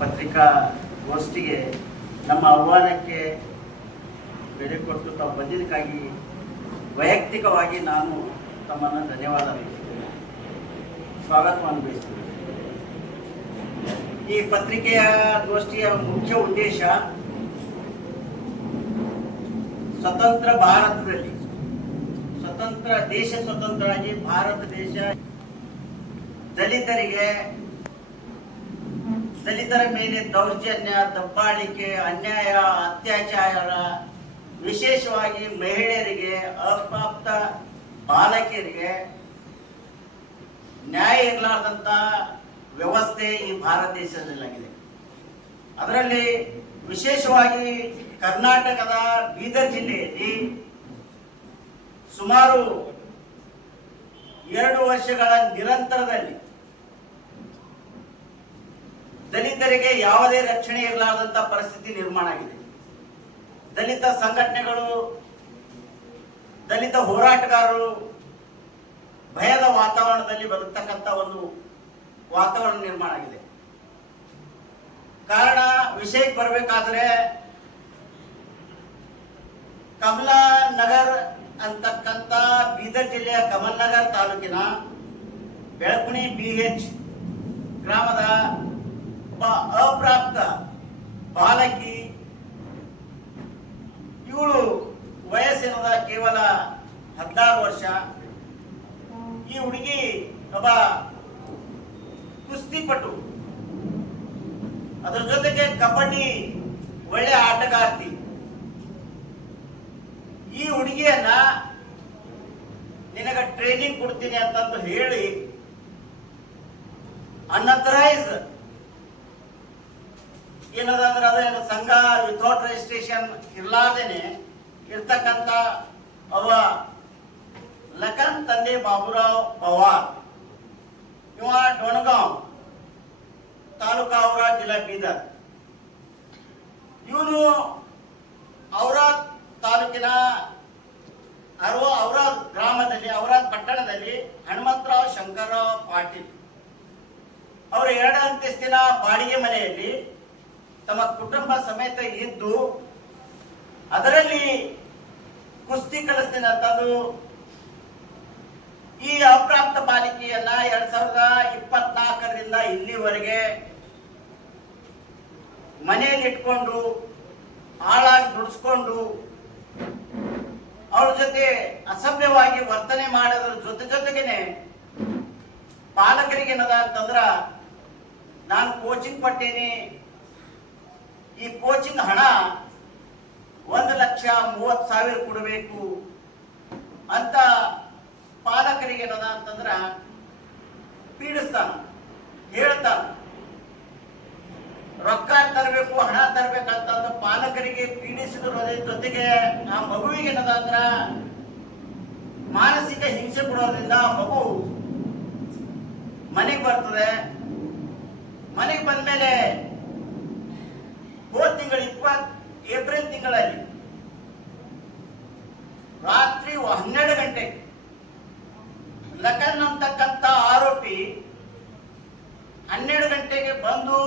ಪತ್ರಿಕಾಗೋಷ್ಠಿಗೆ ನಮ್ಮ ಆಹ್ವಾನಕ್ಕೆ ಬೆಲೆ ಕೊಟ್ಟು ತಾವು ಬಂದಿದ್ದಕ್ಕಾಗಿ ವೈಯಕ್ತಿಕವಾಗಿ ನಾನು ತಮ್ಮನ್ನು ಧನ್ಯವಾದ ಅರ್ಪಿಸುತ್ತೇನೆ, ಸ್ವಾಗತವನ್ನು ಬಯಸುತ್ತೇನೆ. ಈ ಪತ್ರಿಕೆಯ ಗೋಷ್ಠಿಯ ಮುಖ್ಯ ಉದ್ದೇಶ ಸ್ವತಂತ್ರ ಭಾರತದಲ್ಲಿ ಸ್ವತಂತ್ರವಾಗಿ ಭಾರತ ದೇಶ ದಲಿತರ ಮೇಲೆ ದೌರ್ಜನ್ಯ, ದಬ್ಬಾಳಿಕೆ, ಅನ್ಯಾಯ, ಅತ್ಯಾಚಾರ, ವಿಶೇಷವಾಗಿ ಮಹಿಳೆಯರಿಗೆ, ಅಪ್ರಾಪ್ತ ಬಾಲಕಿಯರಿಗೆ ನ್ಯಾಯ ಇರಲಾರ್ದಂತ ವ್ಯವಸ್ಥೆ ಈ ಭಾರತ ದೇಶದಲ್ಲಾಗಿದೆ. ಅದರಲ್ಲಿ ವಿಶೇಷವಾಗಿ ಕರ್ನಾಟಕದ ಬೀದರ್ ಜಿಲ್ಲೆಯಲ್ಲಿ ಸುಮಾರು 2 ವರ್ಷಗಳ ನಿರಂತರದಲ್ಲಿ ದಲಿತರಿಗೆ ಯಾವುದೇ ರಕ್ಷಣೆ ಇರಲಾರದಂತ ಪರಿಸ್ಥಿತಿ ನಿರ್ಮಾಣ ಆಗಿದೆ. ದಲಿತ ಸಂಘಟನೆಗಳು, ದಲಿತ ಹೋರಾಟಗಾರರು ಭಯದ ವಾತಾವರಣದಲ್ಲಿ ಬದುಕ್ತಕ್ಕಂಥ ಒಂದು ವಾತಾವರಣ ನಿರ್ಮಾಣ ಆಗಿದೆ. ಕಾರಣ ವಿಷಯಕ್ಕೆ ಬರಬೇಕಾದ್ರೆ ಕಮಲಾನಗರ್ ಅಂತಕ್ಕಂಥ ಬೀದರ್ ಜಿಲ್ಲೆಯ ಕಮಲನಗರ್ ತಾಲೂಕಿನ ಬೆಳಕುಣಿ BH ಗ್ರಾಮದ ಅಪ್ರಾಪ್ತ ಬಾಲಕಿ, ಇವಳು ವಯಸ್ಸಿನದ ಕೇವಲ 16 ವರ್ಷ. ಈ ಹುಡುಗಿ ಒಬ್ಬ ಕುಸ್ತಿಪಟು, ಅದರ ಜೊತೆಗೆ ಕಬಡ್ಡಿ ಒಳ್ಳೆ ಆಟಗಾರ್ತಿ. ಈ ಹುಡುಗಿಯನ್ನ ನಿನಗೆ ಟ್ರೈನಿಂಗ್ ಕೊಡ್ತೀನಿ ಅಂತಂದು ಹೇಳಿ ಅನ್ಅಥರೈಸ್ ಏನದಂದ್ರೆ ಅದೇನು ಸಂಘ ವಿಥೌಟ್ ರಿಜಿಸ್ಟ್ರೇಷನ್ ಇರ್ಲಾರ್ದೇನೆ ಇರ್ತಕ್ಕಂಥ ಅವ ಲಖನ್ ತಂದೆ ಬಾಬುರಾವ್ ಪವಾರ್, ಇವ ಡೊಣಗಾಂವ್ ತಾಲೂಕಾ ಔರಾದ್ ಜಿಲ್ಲಾ ಬೀದರ್. ಇವನು ಔರಾದ್ ತಾಲೂಕಿನ ಔರಾದ್ ಗ್ರಾಮದಲ್ಲಿ, ಔರಾದ್ ಪಟ್ಟಣದಲ್ಲಿ ಹನುಮಂತರಾವ್ ಶಂಕರರಾವ್ ಪಾಟೀಲ್ ಅವರು 2 ಅಂತಸ್ತಿನ ಬಾಡಿಗೆ ಮನೆಯಲ್ಲಿ ತಮ್ಮ ಕುಟುಂಬ ಸಮೇತ ಇದ್ದು ಅದರಲ್ಲಿ ಕುಸ್ತಿ ಕಲಿಸ್ತೀನಿ ಅಂತಂದು ಈ ಅಪ್ರಾಪ್ತ ಬಾಲಿಕೆಯನ್ನ 2024ರಿಂದ ಇಲ್ಲಿವರೆಗೆ ಮನೆಯಲ್ಲಿ ಇಟ್ಕೊಂಡು ಹಾಳಾಗಿ ದುಡಿಸ್ಕೊಂಡು ಅವ್ರ ಜೊತೆ ಅಸಭ್ಯವಾಗಿ ವರ್ತನೆ ಮಾಡೋದ್ರ ಜೊತೆಗೇನೆ ಪಾಲಕರಿಗೆ ಏನದ ಅಂತಂದ್ರ ನಾನು ಕೋಚಿಂಗ್ ಪಟ್ಟೀನಿ, ಈ ಕೋಚಿಂಗ್ ಹಣ 1,30,30,000 ಕೊಡಬೇಕು ಅಂತ ಪಾಲಕರಿಗೆ ಏನದ ಅಂತಂದ್ರ ಪೀಡಿಸ್ತಾನ, ಹೇಳ್ತಾನ. ರೊಕ್ಕ ತರಬೇಕು, ಹಣ ತರಬೇಕಂತಂದು ಪಾಲಕರಿಗೆ ಪೀಡಿಸಿದ್ರ ಜೊತೆಗೆ ಆ ಮಗುವಿಗೆ ಏನದ ಅಂದ್ರ ಮಾನಸಿಕ ಹಿಂಸೆ ಕೊಡೋದ್ರಿಂದ ಆ ಮಗು ಮನೆಗೆ ಬರ್ತದೆ. ಮನೆಗೆ ಬಂದ್ಮೇಲೆ ಹೋದ ತಿಂಗಳು ಏಪ್ರಿಲ್ ತಿಂಗಳಲ್ಲಿ ರಾತ್ರಿ 12 ಗಂಟೆಗೆ ಲಖನ್ ಅಂತಕ್ಕಂಥ ಆರೋಪಿ 12 ಗಂಟೆಗೆ ಬಂದು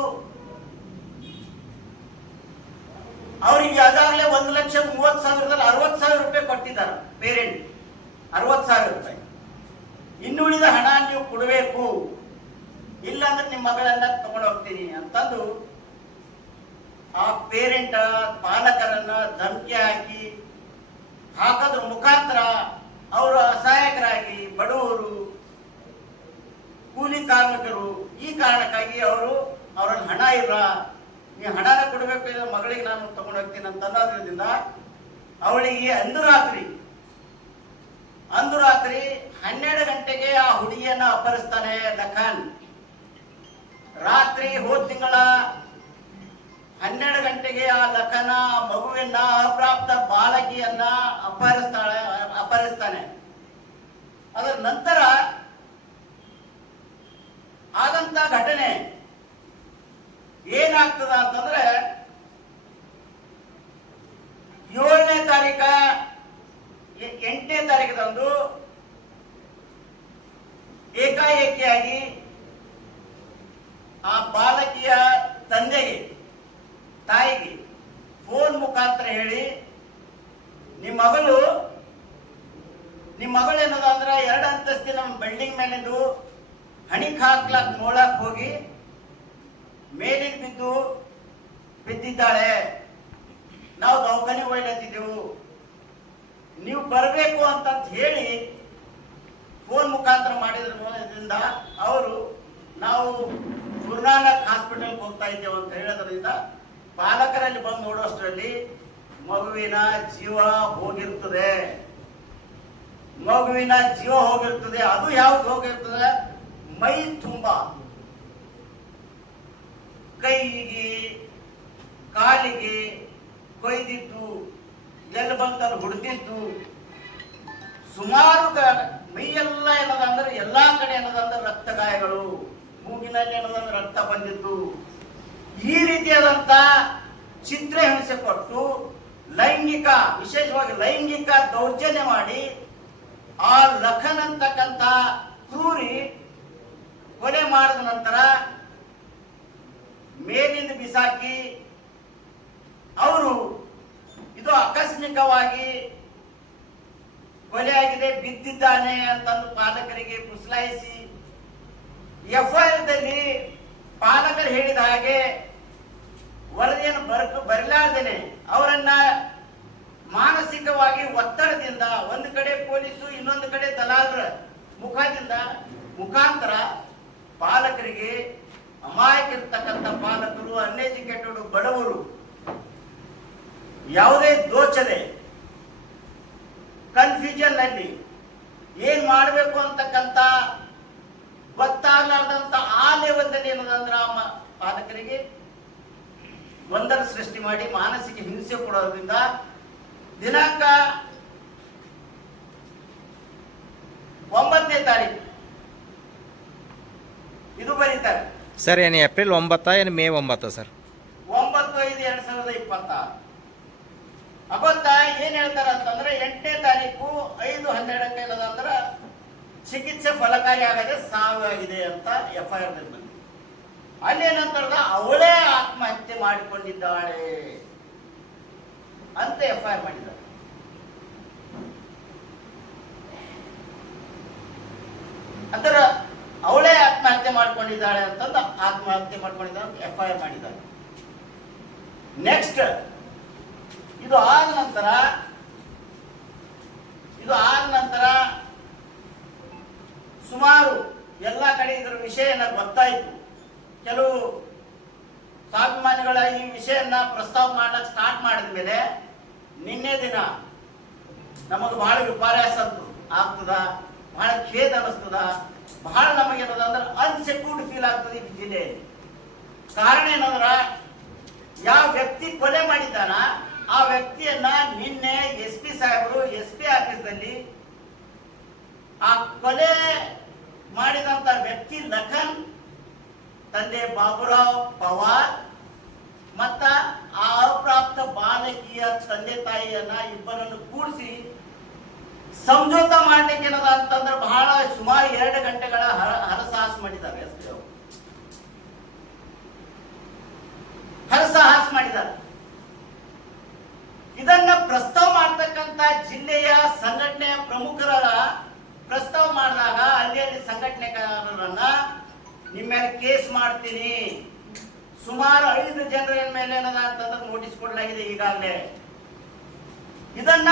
ಅವರಿಗೆ ಈಗಾಗಲೇ 1,30,30,000ದಲ್ಲಿ 60,000 ರೂಪಾಯಿ ಕೊಟ್ಟಿದ್ದಾರೆ ಪೇರೆಂಟ್, 60,000 ರೂಪಾಯಿ. ಇನ್ನುಳಿದ ಹಣ ನೀವು ಕೊಡಬೇಕು, ಇಲ್ಲಾಂದ್ರೆ ನಿಮ್ಮ ಮಗಳನ್ನ ತಗೊಂಡು ಹೋಗ್ತೀನಿ ಅಂತಂದು ಆ ಪೇರೆಂಟ್ ಪಾಲಕರನ್ನ ಧಮಕಿ ಹಾಕೋದ್ರ ಮುಖಾಂತರ ಅವರು ಅಸಹಾಯಕರಾಗಿ ಬಡವರು, ಕೂಲಿ ಕಾರ್ಮಿಕರು, ಈ ಕಾರಣಕ್ಕಾಗಿ ಅವರಲ್ಲಿ ಹಣ ಇಲ್ಲ, ನೀವು ಹಣನ ಕೊಡಬೇಕು, ಇಲ್ಲ ಮಗಳಿಗೆ ನಾನು ತಗೊಂಡು ಹೋಗ್ತೀನಿ ಅಂತ ಅನ್ನೋದ್ರಿಂದ ಅವಳಿಗೆ ಅಂದು ರಾತ್ರಿ 12 ಗಂಟೆಗೆ ಆ ಹುಡುಗಿಯನ್ನ ಅಪಹರಿಸ್ತಾನೆ ಲಖನ್. ರಾತ್ರಿ ಹೋದ ತಿಂಗಳ 12 ಗಂಟೆಗೆ ಆ ಲಖನ ಮಗುವಿನ ಅಪ್ರಾಪ್ತ ಬಾಲಕಿಯನ್ನ ಅಪಹರಿಸ್ತಾನೆ. ಅದರ ನಂತರ ಆದಂತ ಘಟನೆ ಏನಾಗ್ತದ ಅಂತಂದ್ರೆ 7ನೇ ತಾರೀಕ 8ನೇ ತಾರೀಕದಂದು ಏಕಾಏಕಿಯಾಗಿ ಆ ಬಾಲಕಿಯ ತಂದೆಗೆ ಹಾಕ್ಲಾಕ್ ನೋಡಕ್ ಹೋಗಿ ಮೇಲಿನ ಬಿದ್ದಿದ್ದಾಳೆ. ನಾವು ದವಾಖಾನೆ ಒಯ್ಲತ್ತಿದ್ದೆವು, ನೀವು ಬರಬೇಕು ಅಂತ ಹೇಳಿ ಫೋನ್ ಮುಖಾಂತರ ಮಾಡಿದ್ರಿಂದ ಅವರು ನಾವು ಗುರುನಾನಕ್ ಹಾಸ್ಪಿಟಲ್ಗೆ ಹೋಗ್ತಾ ಇದ್ದೇವೆ ಅಂತ ಹೇಳೋದ್ರಿಂದ ಪಾಲಕರಲ್ಲಿ ಬಂದು ನೋಡುವಷ್ಟರಲ್ಲಿ ಮಗುವಿನ ಜೀವ ಹೋಗಿರ್ತದೆ. ಮಗುವಿನ ಜೀವ ಹೋಗಿರ್ತದೆ. ಅದು ಯಾವ್ದು ಹೋಗಿರ್ತದೆ? ಮೈ ತುಂಬ, ಕೈಗೆ ಕಾಲಿಗೆ ಕೊಯ್ದಿದ್ದು, ಎಲ್ಲಿ ಬಂದಲ್ಲಿ ಹುಡ್ದಿದ್ದು, ಸುಮಾರು ಮೈಯೆಲ್ಲ ಏನದಂದ್ರೆ ಎಲ್ಲಾ ಕಡೆ ಏನದಂದ್ರೆ ರಕ್ತ ಗಾಯಗಳು, ಮೂಗಿನಲ್ಲಿ ಏನದಂದ್ರೆ ರಕ್ತ ಬಂದಿದ್ದು. ಈ ರೀತಿಯಾದಂತ ಚಿತ್ರಹಿಂಸೆ ಕೊಟ್ಟು ಲೈಂಗಿಕ, ವಿಶೇಷವಾಗಿ ಲೈಂಗಿಕ ದೌರ್ಜನ್ಯ ಮಾಡಿ ಆ ಲಖನ್ ಅಂತಕ್ಕಂಥ ಕ್ರೂರಿ ಕೊಲೆ ಮಾಡಿದ ನಂತರ ಮೇಲಿಂದ ಬಿಸಾಕಿ ಅವರು ಇದು ಆಕಸ್ಮಿಕವಾಗಿ ಕೊಲೆ ಆಗಿದೆ, ಬಿದ್ದಿದ್ದಾನೆ ಅಂತಂದು ಪಾಲಕರಿಗೆ ಪುಸಲಾಯಿಸಿ ಎಫ್ಐಆರ್ ದಲ್ಲಿ ಪಾಲಕರು ಹೇಳಿದ ಹಾಗೆ ವರದಿಯನ್ನು ಬರಲಾರ್ದೇನೆ ಅವರನ್ನ ಮಾನಸಿಕವಾಗಿ ಒತ್ತಡದಿಂದ ಒಂದು ಕಡೆ ಪೊಲೀಸು ಇನ್ನೊಂದು ಕಡೆ ದಲಾಲರ ಮುಖಾಂತರ ಪಾಲಕರಿಗೆ, ಅಮಾಯಕಿರ್ತಕ್ಕಂಥ ಪಾಲಕರು, ಅನ್ಎಜುಕೇಟೆಡ್ ಬಡವರು ಯಾವುದೇ ದೋಚದೆ ಕನ್ಫ್ಯೂಷನ್ ನಲ್ಲಿ ಏನ್ ಮಾಡಬೇಕು ಅಂತಕ್ಕಂಥ ಗೊತ್ತಾಗಲಾರ್ದಂತ ಆ ಲೆವೆಲ್ದಲ್ಲಿ ಏನದಂದ್ರ ಪಾಲಕರಿಗೆ ಗೊಂದಲ ಸೃಷ್ಟಿ ಮಾಡಿ ಮಾನಸಿಕ ಹಿಂಸೆ ಕೊಡೋದ್ರಿಂದ ದಿನಾಂಕ 9ನೇ ತಾರೀಕು ಇದು ಬರೀತಾರೆ ಸರ್. ಏನು ಏಪ್ರಿಲ್ 9 ಏನು ಮೇ 9 ಸರ್? 9/5/2026. ಅಗೊತ್ತಾ ಏನ್ ಹೇಳ್ತಾರ ಅಂತಂದ್ರೆ 8ನೇ ತಾರೀಕು 5/12 ಏನದಂದ್ರ ಚಿಕಿತ್ಸೆ ಫಲಕಾರಿ ಆಗದೆ ಸಾವಾಗಿದೆ ಅಂತ ಎಫ್ಐಆರ್ ಬಂದಿದೆ. ಅಲ್ಲಿ ಏನಂತಾರದ ಅವಳೇ ಆತ್ಮಹತ್ಯೆ ಮಾಡಿಕೊಂಡಿದ್ದಾಳೆ ಅಂತ ಎಫ್ಐಆರ್ ಮಾಡಿದ್ದಾರೆ. ಅದರ ಅವಳೇ ಆತ್ಮಹತ್ಯೆ ಮಾಡ್ಕೊಂಡಿದ್ದಾಳೆ ಅಂತಂದು ಆತ್ಮಹತ್ಯೆ ಮಾಡ್ಕೊಂಡಿದ್ದಾಳೆ ಅಂತ ಎಫ್ಐಆರ್ ಮಾಡಿದ್ದಾರೆ. ನೆಕ್ಸ್ಟ್ ಇದು ಆದ ನಂತರ ಸುಮಾರು ಎಲ್ಲ ಕಡೆ ಇದರ ವಿಷಯ ಗೊತ್ತಾಯಿತು. ಕೆಲವು ಸ್ವಾಭಿಮಾನಿಗಳ ಈ ವಿಷಯನ್ನ ಪ್ರಸ್ತಾವ ಮಾಡಕ್ ಸ್ಟಾರ್ಟ್ ಮಾಡಿದ ಮೇಲೆ ನಿನ್ನೆ ದಿನ ನಮಗೆ ಬಹಳ ವಿಪರ್ಯಾಸ ಆಗ್ತದ, ಬಹಳ ಖೇದ ಅನಿಸ್ತದ, ಬಹಳ ನಮಗೇನದಂದ್ರೆ ಅನ್ಸೆಕ್ಯೂರ್ಡ್ ಫೀಲ್ ಆಗ್ತದೆ ಈ ಜಿಲ್ಲೆಯಲ್ಲಿ. ಕಾರಣ ಏನಂದ್ರ ಯಾವ ವ್ಯಕ್ತಿ ಕೊಲೆ ಮಾಡಿದ್ದಾನ ಆ ವ್ಯಕ್ತಿಯನ್ನ ನಿನ್ನೆ SP ಸಾಹೇಬರು SP ಆಫೀಸ್ನಲ್ಲಿ ಆ ಕೊಲೆ ಮಾಡಿದಂತ ವ್ಯಕ್ತಿ ಲಖನ್, ತಂದೆ ಬಾಬುರಾವ್ ಪವಾರ್ ಮತ್ತ ಆ ಅಪ್ರಾಪ್ತ ಬಾಲಕಿಯ ತಂದೆ ತಾಯಿಯನ್ನ ಇಬ್ಬರನ್ನು ಕೂಡಿಸಿ ಸಂಜೋತ ಮಾಡ್ಲಿಕ್ಕೆ ಏನದ ಅಂತಂದ್ರೆ ಬಹಳ ಸುಮಾರು 2 ಗಂಟೆಗಳ ಹರಸಾಹಸ ಮಾಡಿದ್ದಾರೆ. ಹರಸಾಹಸ ಮಾಡಿದ್ದಾರೆ. ಇದನ್ನ ಪ್ರಸ್ತಾವ ಮಾಡ್ತಕ್ಕಂತ ಜಿಲ್ಲೆಯ ಸಂಘಟನೆಯ ಪ್ರಮುಖರ ಪ್ರಸ್ತಾವ ಮಾಡಿದಾಗ ಅಲ್ಲಿ ಸಂಘಟನೆಗಾರರನ್ನ ನಿಮ್ಮ ಮೇಲೆ ಕೇಸ್ ಮಾಡ್ತೀನಿ, ಸುಮಾರು 5 ಜನರ ಮೇಲೆ ಏನದ ಅಂತಂದ್ರೆ ನೋಟಿಸ್ ಕೊಡಲಾಗಿದೆ ಈಗಾಗಲೇ. ಇದನ್ನ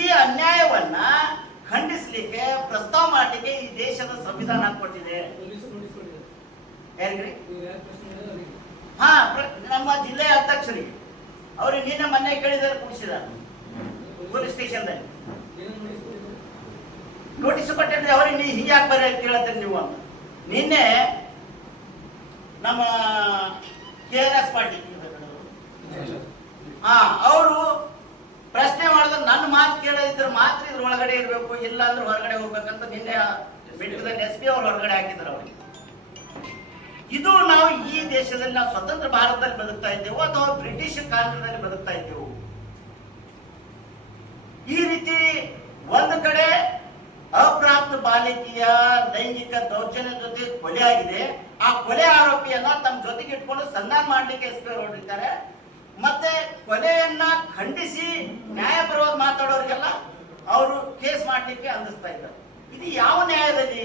ಈ ಅನ್ಯಾಯವನ್ನ ಖಂಡಿಸ್ಲಿಕ್ಕೆ ಪ್ರಸ್ತಾವ ಮಾಡಲಿಕ್ಕೆ ಈ ದೇಶದ ಸಂವಿಧಾನ ಕೊಟ್ಟಿದೆ. ಏನ್ರಿ? ಹಾ, ನಮ್ಮ ಜಿಲ್ಲೆಯ ಅಧ್ಯಕ್ಷರಿಗೆ ಅವ್ರಿಗೆ ನಿನ್ನೆ ಮೊನ್ನೆ ಕೇಳಿದರೆ ಕೂಡಿಸಿದ ಪೊಲೀಸ್ ಸ್ಟೇಷನ್ದಲ್ಲಿ ನೋಟಿಸ್ ಕೊಟ್ಟಿದ್ರೆ ಅವ್ರಿಗೆ ನೀವು ಹೀಗೆ ಯಾಕೆ ಬರೀ ಕೇಳತ್ತೀರಿ ನೀವು ಅಂತ. ನಿನ್ನೆ ನಮ್ಮ KRS ಪಾಟೀಲ್ ಅವರು ಪ್ರಶ್ನೆ ಮಾಡಿದ್ರೆ ನನ್ನ ಮಾತು ಕೇಳದಿದ್ರೆ ಮಾತ್ರ ಇದ್ರ ಒಳಗಡೆ ಇರಬೇಕು, ಇಲ್ಲ ಅಂದ್ರೆ ಹೊರಗಡೆ ಹೋಗ್ಬೇಕಂತ ನಿನ್ನೆ ಬೆಟ್ಟದಲ್ಲಿ SP ಅವ್ರು ಹೊರಗಡೆ ಹಾಕಿದ್ರು ಅವ್ರಿಗೆ. ಇದು ನಾವು ಈ ದೇಶದಲ್ಲಿ ನಾವು ಸ್ವತಂತ್ರ ಭಾರತದಲ್ಲಿ ಬದುಕ್ತಾ ಇದ್ದೇವೆ ಅಥವಾ ಬ್ರಿಟಿಷ್ ಕಾಲದಲ್ಲಿ ಬದುಕ್ತಾ ಇದ್ದೇವೆ. ಈ ರೀತಿ ಒಂದು ಕಡೆ ಅಪ್ರಾಪ್ತ ಬಾಲಿಕೆಯ ಲೈಂಗಿಕ ದೌರ್ಜನ್ಯ ಜೊತೆ ಕೊಲೆ ಆಗಿದೆ. ಆ ಕೊಲೆ ಆರೋಪಿಯನ್ನ ತಮ್ಮ ಜೊತೆಗೆ ಇಟ್ಕೊಂಡು ಸಂಧಾನ ಮಾಡ್ಲಿಕ್ಕೆ SP ಹೊರಟಿದ್ದಾರೆ. ಮತ್ತೆ ಕೊಲೆಯನ್ನ ಖಂಡಿಸಿ ನ್ಯಾಯಪರವಾಗಿ ಮಾತಾಡೋರಿಗೆಲ್ಲ ಅವರು ಕೇಸ್ ಮಾಡ್ಲಿಕ್ಕೆ ಅಂದಿಸ್ತಾ ಇದ್ದಾರೆ. ಇದು ಯಾವ ನ್ಯಾಯದಲ್ಲಿ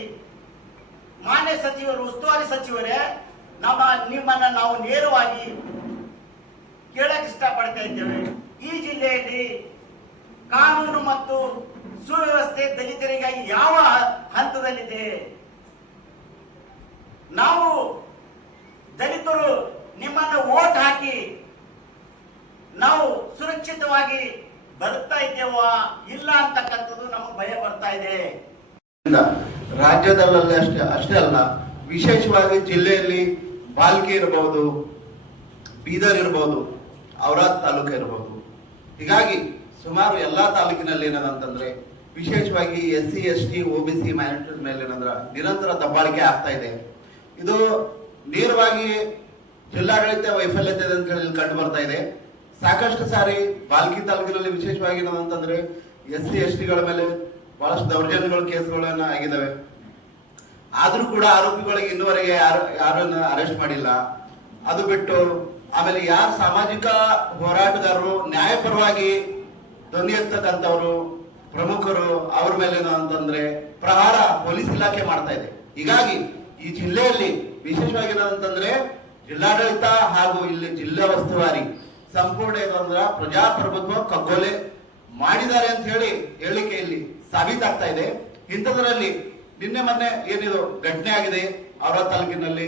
ಮಾನ್ಯ ಸಚಿವರು, ಉಸ್ತುವಾರಿ ಸಚಿವರೇ, ನಿಮ್ಮನ್ನ ನಾವು ನೇರವಾಗಿ ಕೇಳಕ್ ಇಷ್ಟಪಡ್ತಾ ಇದ್ದೇವೆ. ಈ ಜಿಲ್ಲೆಯಲ್ಲಿ ಕಾನೂನು ಮತ್ತು ಸುವ್ಯವಸ್ಥೆ ದಲಿತರಿಗಾಗಿ ಯಾವ ಹಂತದಲ್ಲಿದೆ? ನಾವು ದಲಿತರು ನಿಮ್ಮನ್ನು ವೋಟ್ ಹಾಕಿ ನಾವು ಸುರಕ್ಷಿತವಾಗಿ ಬರುತ್ತಾ ಇದ್ದೇವಾ ಇಲ್ಲ ಅಂತಕ್ಕಂಥದ್ದು ನಮಗೆ ಭಯ ಬರ್ತಾ ಇದೆ. ರಾಜ್ಯದಲ್ಲೇ ಅಷ್ಟೇ ಅಲ್ಲ, ವಿಶೇಷವಾಗಿ ಜಿಲ್ಲೆಯಲ್ಲಿ ಬಾಲ್ಕಿ ಇರಬಹುದು, ಬೀದರ್ ಇರಬಹುದು, ಔರಾದ್ ತಾಲೂಕು ಇರಬಹುದು. ಹೀಗಾಗಿ ಸುಮಾರು ಎಲ್ಲಾ ತಾಲೂಕಿನಲ್ಲಿ ಏನದಂತಂದ್ರೆ ವಿಶೇಷವಾಗಿ SC ST OBC ಮೈನಾರಿಟಿ ಮೇಲೆ ಏನಂದ್ರ ನಿರಂತರ ದಬ್ಬಾಳಿಕೆ ಆಗ್ತಾ ಇದೆ. ಇದು ನೇರವಾಗಿ ಜಿಲ್ಲಾಡಳಿತ ವೈಫಲ್ಯತೆ ಅಂತ ಹೇಳಿ ಕಂಡು ಬರ್ತಾ ಇದೆ. ಸಾಕಷ್ಟು ಸಾರಿ ಬಾಲ್ಕಿ ತಾಲೂಕಿನಲ್ಲಿ ವಿಶೇಷವಾಗಿ ಏನಂತಂದ್ರೆ SC ST ಗಳ ಮೇಲೆ ಬಹಳಷ್ಟು ದೌರ್ಜನ್ಯಗಳು ಕೇಸ್ಗಳನ್ನ ಆಗಿದ್ದಾವೆ. ಆದ್ರೂ ಕೂಡ ಆರೋಪಿಗಳಿಗೆ ಇನ್ನುವರೆಗೆ ಯಾರನ್ನ ಅರೆಸ್ಟ್ ಮಾಡಿಲ್ಲ. ಅದು ಬಿಟ್ಟು ಆಮೇಲೆ ಯಾರು ಸಾಮಾಜಿಕ ಹೋರಾಟಗಾರರು ನ್ಯಾಯಪರವಾಗಿ ಧ್ವನಿ ಎತ್ತಕ್ಕಂಥವ್ರು ಪ್ರಮುಖರು ಅವ್ರ ಮೇಲೆ ಅಂತಂದ್ರೆ ಪ್ರಹಾರ ಪೊಲೀಸ್ ಇಲಾಖೆ ಮಾಡ್ತಾ ಇದೆ. ಹೀಗಾಗಿ ಈ ಜಿಲ್ಲೆಯಲ್ಲಿ ವಿಶೇಷವಾಗಿ ಏನಂತಂದ್ರೆ ಜಿಲ್ಲಾಡಳಿತ ಹಾಗೂ ಇಲ್ಲಿ ಜಿಲ್ಲಾ ಉಸ್ತುವಾರಿ ಸಂಪೂರ್ಣ ಏನಂದ್ರ ಪ್ರಜಾಪ್ರಭುತ್ವ ಕಗ್ಗೊಲೆ ಮಾಡಿದ್ದಾರೆ ಅಂತ ಹೇಳಿ ಹೇಳಿಕೆಯಲ್ಲಿ ಸಾಬೀತಾಗ್ತಾ ಇದೆ. ಇಂಥದ್ರಲ್ಲಿ ನಿನ್ನೆ ಮೊನ್ನೆ ಏನಿದು ಘಟನೆ ಆಗಿದೆ ಔರಾದ್ ತಾಲೂಕಿನಲ್ಲಿ,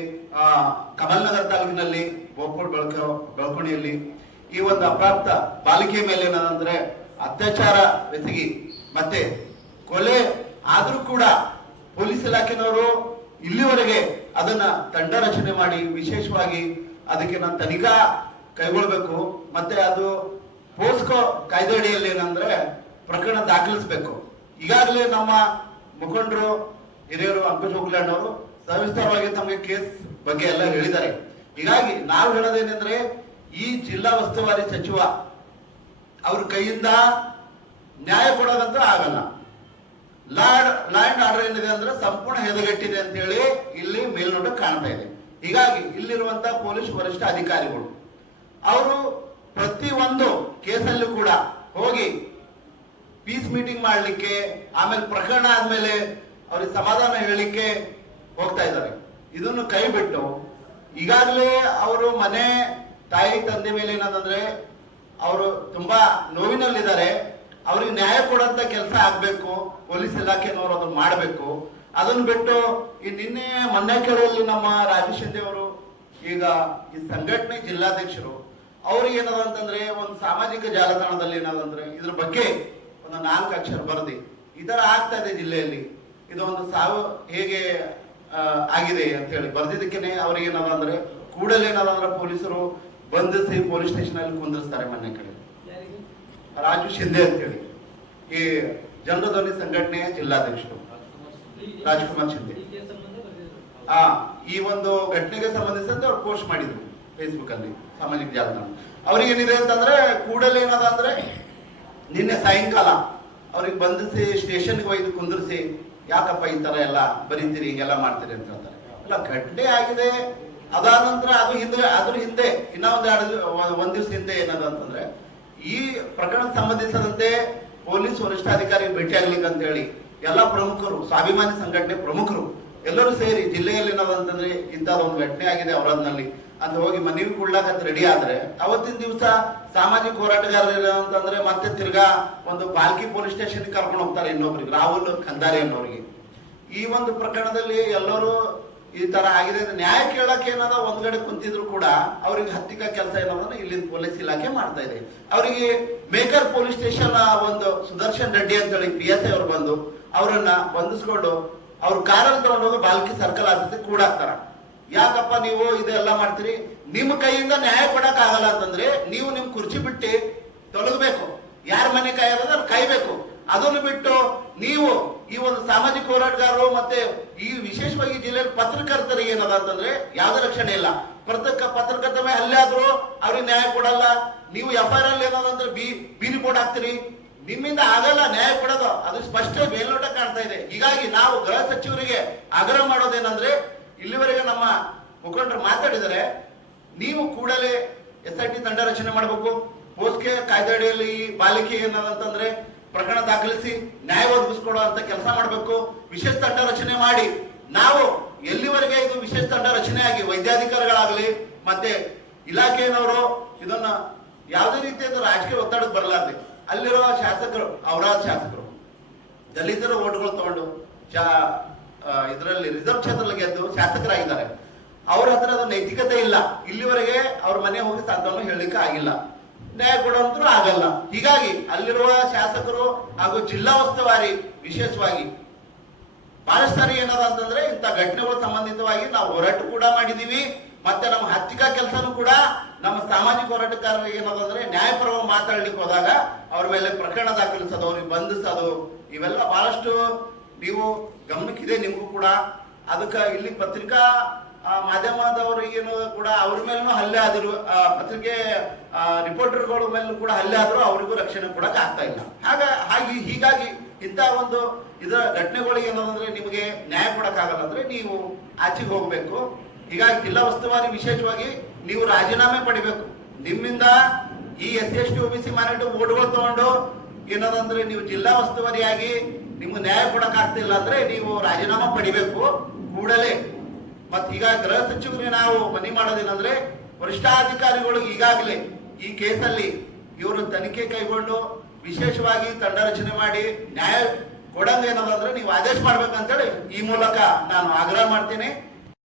ಕಮಲ್ ನಗರ್ ತಾಲೂಕಿನಲ್ಲಿ, ಬೋಪುರ್ ಬೆಳಕುಣಿಯಲ್ಲಿ ಈ ಒಂದು ಅಪ್ರಾಪ್ತ ಬಾಲಿಕೆ ಮೇಲೆ ಏನಂದ್ರೆ ಅತ್ಯಾಚಾರ ಎಸಗಿ ಮತ್ತೆ ಕೊಲೆ ಆದ್ರೂ ಕೂಡ ಪೊಲೀಸ್ ಇಲಾಖೆನವರು ಇಲ್ಲಿವರೆಗೆ ಅದನ್ನ ತಂಡ ರಚನೆ ಮಾಡಿ ವಿಶೇಷವಾಗಿ ಅದಕ್ಕೆ ನಾನು ತನಿಖಾ ಕೈಗೊಳ್ಬೇಕು. ಮತ್ತೆ ಅದು ಪೋಸ್ಕೋ ಕಾಯ್ದೆ ಅಡಿಯಲ್ಲಿ ಏನಂದ್ರೆ ಪ್ರಕರಣ ದಾಖಲಿಸಬೇಕು. ಈಗಾಗಲೇ ನಮ್ಮ ಮುಖಂಡರು ಹಿರಿಯರು ಅಂಕುಶ್ ಹೋಗ್ಲಾಂಡ್ ಅವರು ಸವಿಸ್ತಾರವಾಗಿ ತಮಗೆ ಕೇಸ್ ಬಗ್ಗೆ ಎಲ್ಲ ಹೇಳಿದ್ದಾರೆ. ಹೀಗಾಗಿ ನಾವು ಹೇಳೋದೇನೆಂದ್ರೆ ಈ ಜಿಲ್ಲಾ ಉಸ್ತುವಾರಿ ಸಚಿವ ಅವ್ರ ಕೈಯಿಂದ ನ್ಯಾಯ ಕೊಡೋದಂತ ಆಗಲ್ಲ. ಲಾ ಅಂಡ್ ಆರ್ಡರ್ ಏನಿದೆ ಅಂದ್ರೆ ಸಂಪೂರ್ಣ ಹೆದಗೆಟ್ಟಿದೆ ಅಂತ ಹೇಳಿ ಇಲ್ಲಿ ಮೇಲ್ನೋಟ ಕಾಣ್ತಾ ಇದೆ. ಹೀಗಾಗಿ ಇಲ್ಲಿರುವಂತಹ ಪೊಲೀಸ್ ವರಿಷ್ಠ ಅಧಿಕಾರಿಗಳು ಅವರು ಪ್ರತಿ ಒಂದು ಕೇಸಲ್ಲೂ ಕೂಡ ಹೋಗಿ ಪೀಸ್ ಮೀಟಿಂಗ್ ಮಾಡ್ಲಿಕ್ಕೆ, ಆಮೇಲೆ ಪ್ರಕರಣ ಆದ್ಮೇಲೆ ಅವ್ರಿಗೆ ಸಮಾಧಾನ ಹೇಳಲಿಕ್ಕೆ ಹೋಗ್ತಾ ಇದ್ದಾರೆ. ಇದನ್ನು ಕೈ ಬಿಟ್ಟು ಈಗಾಗಲೇ ಅವರು ಮನೆ ತಾಯಿ ತಂದೆ ಮೇಲೆ ಏನಂದ್ರೆ ಅವರು ತುಂಬಾ ನೋವಿನಲ್ಲಿದ್ದಾರೆ. ಅವ್ರಿಗೆ ನ್ಯಾಯ ಕೊಡಂತ ಕೆಲಸ ಆಗ್ಬೇಕು, ಪೊಲೀಸ್ ಇಲಾಖೆನವರು ಅದನ್ನ ಮಾಡಬೇಕು. ಅದನ್ನ ಬಿಟ್ಟು ಈ ನಿನ್ನೆ ಮೊನ್ನೆಕೆರೆಯಲ್ಲಿ ನಮ್ಮ ರಾಜೇಶ್ ಶಿಂದೆ ಅವರು ಈಗ ಈ ಸಂಘಟನೆ ಜಿಲ್ಲಾಧ್ಯಕ್ಷರು ಅವ್ರಿಗೆ ಏನದಂತಂದ್ರೆ ಒಂದು ಸಾಮಾಜಿಕ ಜಾಲತಾಣದಲ್ಲಿ ಏನದಂದ್ರೆ ಇದ್ರ ಬಗ್ಗೆ ಒಂದು 4 ಅಕ್ಷರ ಬರೆದಿ ಈ ತರ ಆಗ್ತಾ ಇದೆ ಜಿಲ್ಲೆಯಲ್ಲಿ, ಇದು ಒಂದು ಸಾವು ಹೇಗೆ ಆಗಿದೆ ಅಂತ ಹೇಳಿ ಬರ್ದಿದ್ದಕ್ಕೇನೆ ಅವ್ರಿಗೆ ಏನದಂದ್ರೆ ಕೂಡಲೇ ಏನದಂದ್ರೆ ಪೊಲೀಸರು ಬಂಧಿಸಿ ಪೊಲೀಸ್ ಸ್ಟೇಷನ್ ಅಲ್ಲಿ ಕುಂದಿರ್ಸ್ತಾರೆ. ಮೊನ್ನೆ ಕಡೆ ರಾಜು ಶಿಂದೆ ಅಂತ ಹೇಳಿ ಈ ಜನಧ್ವನಿ ಸಂಘಟನೆಯ ಜಿಲ್ಲಾಧ್ಯಕ್ಷರು ರಾಜ್ಕುಮಾರ್ ಶಿಂದೆ ಈ ಒಂದು ಘಟನೆಗೆ ಸಂಬಂಧಿಸಿದಂತೆ ಅವ್ರು ಪೋಸ್ಟ್ ಮಾಡಿದ್ರು ಫೇಸ್ಬುಕ್ ಅಲ್ಲಿ, ಸಾಮಾಜಿಕ ಜಾಲತಾಣ. ಅವ್ರಿಗೆ ಏನಿದೆ ಅಂತಂದ್ರೆ ಕೂಡಲೇ ಏನದ ಅಂದ್ರೆ ನಿನ್ನೆ ಸಾಯಂಕಾಲ ಅವ್ರಿಗೆ ಬಂಧಿಸಿ ಸ್ಟೇಷನ್ಗೆ ಒಯ್ದು ಕುಂದಿರಿಸಿ ಯಾಕಪ್ಪ ಈ ತರ ಎಲ್ಲ ಬರೀತೀರಿ ಹಿಂಗೆಲ್ಲ ಮಾಡ್ತೀರಿ ಅಂತ ಹೇಳ್ತಾರೆ. ಅಲ್ಲ, ಘಟನೆ ಆಗಿದೆ, ಅದಾದ ನಂತರ ಅದ್ರ ಹಿಂದೆ ಇನ್ನ ಒಂದ್ ದಿವಸ ಹಿಂದೆ ಏನದ ಅಂತಂದ್ರೆ ಈ ಪ್ರಕರಣ ಸಂಬಂಧಿಸಿದಂತೆ ಪೊಲೀಸ್ ವರಿಷ್ಠಾಧಿಕಾರಿ ಭೇಟಿ ಆಗ್ಲಿಕ್ಕೆ ಅಂತ ಹೇಳಿ ಎಲ್ಲಾ ಪ್ರಮುಖರು, ಸ್ವಾಭಿಮಾನಿ ಸಂಘಟನೆ ಪ್ರಮುಖರು ಎಲ್ಲರೂ ಸೇರಿ ಜಿಲ್ಲೆಯಲ್ಲಿ ಏನದಂತಂದ್ರೆ ಇಂಥದ್ದು ಒಂದು ಘಟನೆ ಆಗಿದೆ ಔರಾದ್ನಲ್ಲಿ ಅಂತ ಹೋಗಿ ಮನವಿ ಕೊಡ್ಲಾಕಂತ ರೆಡಿ ಆದ್ರೆ ಅವತ್ತಿನ ದಿವಸ ಸಾಮಾಜಿಕ ಹೋರಾಟಗಾರರು ಅಂತಂದ್ರೆ ಮತ್ತೆ ತಿರ್ಗಾ ಒಂದು ಬಾಲ್ಕಿ ಪೊಲೀಸ್ ಸ್ಟೇಷನ್ ಕರ್ಕೊಂಡು ಹೋಗ್ತಾರೆ ಇನ್ನೊಬ್ರಿಗೆ, ರಾಹುಲ್ ಖಂದಾರಿ ಅನ್ನೋರಿಗೆ. ಈ ಒಂದು ಪ್ರಕರಣದಲ್ಲಿ ಎಲ್ಲರೂ ಈ ತರ ಆಗಿದೆ ನ್ಯಾಯ ಕೇಳಕ್ಕೆ ಏನದ ಒಂದ್ ಕಡೆ ಕುಂತಿದ್ರು ಕೂಡ ಅವ್ರಿಗೆ ಹತ್ತಿಕ ಕೆಲಸ ಏನೋದನ್ನ ಇಲ್ಲಿಂದ ಪೊಲೀಸ್ ಇಲಾಖೆ ಮಾಡ್ತಾ ಇದೆ. ಅವರಿಗೆ ಮೇಕರ್ ಪೊಲೀಸ್ ಸ್ಟೇಷನ್ ಒಂದು ಸುದರ್ಶನ್ ರೆಡ್ಡಿ ಅಂತ ಹೇಳಿ PSI ಅವರು ಬಂದು ಅವರನ್ನ ಬಂಧಿಸ್ಕೊಂಡು ಅವ್ರ ಕಾರಲ್ಲಿ ತಗೊಂಡೋಗಿ ಬಾಲ್ಕಿ ಸರ್ಕಲ್ ಆಫೀಸ್ ಕೂಡ ಹಾಕ್ತಾರ. ಯಾಕಪ್ಪ ನೀವು ಇದೆಲ್ಲ ಮಾಡ್ತೀರಿ, ನಿಮ್ಮ ಕೈಯಿಂದ ನ್ಯಾಯ ಕೊಡಕ್ ಆಗಲ್ಲ ಅಂತಂದ್ರೆ ನೀವು ನಿಮ್ ಕುರ್ಚಿ ಬಿಟ್ಟು ತೊಲಗಬೇಕು, ಯಾರ ಮನೆ ಕಾಯೋದ ಕಾಯ್ಬೇಕು. ಅದನ್ನು ಬಿಟ್ಟು ನೀವು ಈ ಒಂದು ಸಾಮಾಜಿಕ ಹೋರಾಟಗಾರರು ಮತ್ತೆ ಈ ವಿಶೇಷವಾಗಿ ಜಿಲ್ಲೆಯಲ್ಲಿ ಪತ್ರಕರ್ತರಿಗೆ ಏನದ ಅಂತಂದ್ರೆ ಯಾವ್ದೇ ರಕ್ಷಣೆ ಇಲ್ಲ. ಪತ್ರಕರ್ತರ ಮೇಲೆ ಹಲ್ಲೆ ಆದ್ರೂ ಅವ್ರಿಗೆ ನ್ಯಾಯ ಕೊಡಲ್ಲ. ನೀವು FIR ಅಲ್ಲಿ ಏನದಂದ್ರೆ ಬಿ ರಿಪೋರ್ಟ್ ಹಾಕ್ತೀರಿ, ನಿಮ್ಮಿಂದ ಆಗಲ್ಲ ನ್ಯಾಯ ಕೊಡೋದು, ಅದು ಸ್ಪಷ್ಟ ಮೇಲ್ನೋಟ ಕಾಣ್ತಾ ಇದೆ. ಹೀಗಾಗಿ ನಾವು ಗೃಹ ಸಚಿವರಿಗೆ ಆಗ್ರಹ ಮಾಡೋದೇನಂದ್ರೆ ಇಲ್ಲಿವರೆಗೆ ನಮ್ಮ ಮುಖಂಡರು ಮಾತಾಡಿದರೆ ನೀವು ಕೂಡಲೇ SIT ತಂಡ ರಚನೆ ಮಾಡಬೇಕು. ಪೋಸ್ಕೆ ಕಾಯ್ದೆ ಅಡಿಯಲ್ಲಿ ಬಾಲಿಕೆ ಏನದಂತಂದ್ರೆ ಪ್ರಕರಣ ದಾಖಲಿಸಿ ನ್ಯಾಯ ಒದಗಿಸ್ಕೊಡುವಂತ ಕೆಲಸ ಮಾಡಬೇಕು. ವಿಶೇಷ ತಂಡ ರಚನೆ ಮಾಡಿ ನಾವು ಎಲ್ಲಿವರೆಗೆ ಇದು ವಿಶೇಷ ತಂಡ ರಚನೆ ಆಗಿ ವೈದ್ಯಾಧಿಕಾರಿಗಳಾಗಲಿ ಮತ್ತೆ ಇಲಾಖೆಯವರು ಇದನ್ನ ಯಾವುದೇ ರೀತಿಯಾದ ರಾಜಕೀಯ ಒತ್ತಡಕ್ಕೆ ಬರಲಾರ್ದೆ ಅಲ್ಲಿರುವ ಶಾಸಕರು ಅವರಾದ ಶಾಸಕರು ದಲಿತರ ಓಟ್ಗಳು ತಗೊಂಡು ಇದರಲ್ಲಿ ರಿಸರ್ವ್ ಕ್ಷೇತ್ರದಲ್ಲಿ ಗೆದ್ದು ಶಾಸಕರಾಗಿದ್ದಾರೆ. ಅವ್ರ ಹತ್ರ ಅದು ನೈತಿಕತೆ ಇಲ್ಲ. ಇಲ್ಲಿವರೆಗೆ ಅವ್ರ ಮನೆ ಹೋಗಿ ಸಾಂತ್ವನ ಹೇಳಲಿಕ್ಕೆ ಆಗಿಲ್ಲ, ನ್ಯಾಯ ಕೊಡುವಂತೂ ಆಗಲ್ಲ. ಹೀಗಾಗಿ ಅಲ್ಲಿರುವ ಶಾಸಕರು ಹಾಗೂ ಜಿಲ್ಲಾ ಉಸ್ತುವಾರಿ ವಿಶೇಷವಾಗಿ ಬಹಳಷ್ಟು ಸಾರಿ ಏನದ ಅಂತಂದ್ರೆ ಇಂಥ ಘಟನೆಗಳು ಸಂಬಂಧಿತವಾಗಿ ನಾವು ಹೋರಾಟ ಕೂಡ ಮಾಡಿದೀವಿ. ಮತ್ತೆ ನಮ್ಮ ಹತ್ತಿಕಾ ಕೆಲಸನೂ ಕೂಡ ನಮ್ಮ ಸಾಮಾಜಿಕ ಹೋರಾಟಗಾರರಿಗೆ ಏನದಂದ್ರೆ ನ್ಯಾಯಪರವಾಗಿ ಮಾತಾಡ್ಲಿಕ್ಕೆ ಹೋದಾಗ ಅವ್ರ ಮೇಲೆ ಪ್ರಕರಣ ದಾಖಲಿಸೋದು, ಅವ್ರಿಗೆ ಬಂಧಿಸೋದು, ಇವೆಲ್ಲ ಬಹಳಷ್ಟು ನೀವು ಗಮನಕ್ಕಿದೆ ನಿಮಗೂ ಕೂಡ. ಅದಕ್ಕೆ ಇಲ್ಲಿ ಪತ್ರಿಕಾ ಮಾಧ್ಯಮದವರಿಗೇನು ಕೂಡ ಅವ್ರ ಮೇಲೂ ಹಲ್ಲೆ ಆದಿರು, ಪತ್ರಿಕೆ ರಿಪೋರ್ಟರ್ಗಳ ಮೇಲೂ ಕೂಡ ಹಲ್ಲೆ ಆದ್ರೂ ಅವರಿಗೂ ರಕ್ಷಣೆ ಕೊಡಕ್ ಆಗ್ತಾ ಇಲ್ಲ. ಹೀಗಾಗಿ ಇಂಥ ಒಂದು ಇದರ ಘಟನೆಗಳಿಗೆ ಏನಂದ್ರೆ ನಿಮಗೆ ನ್ಯಾಯ ಕೊಡಕ್ಕಾಗಲ್ಲ ಅಂದ್ರೆ ನೀವು ಆಚೆಗೆ ಹೋಗ್ಬೇಕು. ಹೀಗಾಗಿ ಜಿಲ್ಲಾ ಉಸ್ತುವಾರಿ ವಿಶೇಷವಾಗಿ ನೀವು ರಾಜೀನಾಮೆ ಪಡಿಬೇಕು. ನಿಮ್ಮಿಂದ ಈ SC/ST OBC ಮೈನಾರಿಟಿ ಓಟ್ಗಳು ತಗೊಂಡು ಏನದಂದ್ರೆ ನೀವು ಜಿಲ್ಲಾ ಉಸ್ತುವಾರಿಯಾಗಿ ನಿಮ್ಗೆ ನ್ಯಾಯ ಕೊಡಕ್ ಆಗ್ತಿಲ್ಲ ಅಂದ್ರೆ ನೀವು ರಾಜೀನಾಮೆ ಪಡಿಬೇಕು ಕೂಡಲೇ. ಮತ್ ಈಗ ಗೃಹ ಸಚಿವರಿಗೆ ನಾವು ಮನವಿ ಮಾಡೋದೇನಂದ್ರೆ ವರಿಷ್ಠಾಧಿಕಾರಿಗಳು ಈಗಾಗಲೇ ಈ ಕೇಸಲ್ಲಿ ಇವರು ತನಿಖೆ ಕೈಗೊಂಡು ವಿಶೇಷವಾಗಿ ತಂಡ ರಚನೆ ಮಾಡಿ ನ್ಯಾಯ ಕೊಡಂಗ ಏನದಂದ್ರೆ ನೀವು ಆದೇಶ ಮಾಡ್ಬೇಕಂತೇಳಿ ಈ ಮೂಲಕ ನಾನು ಆಗ್ರಹ ಮಾಡ್ತೇನೆ.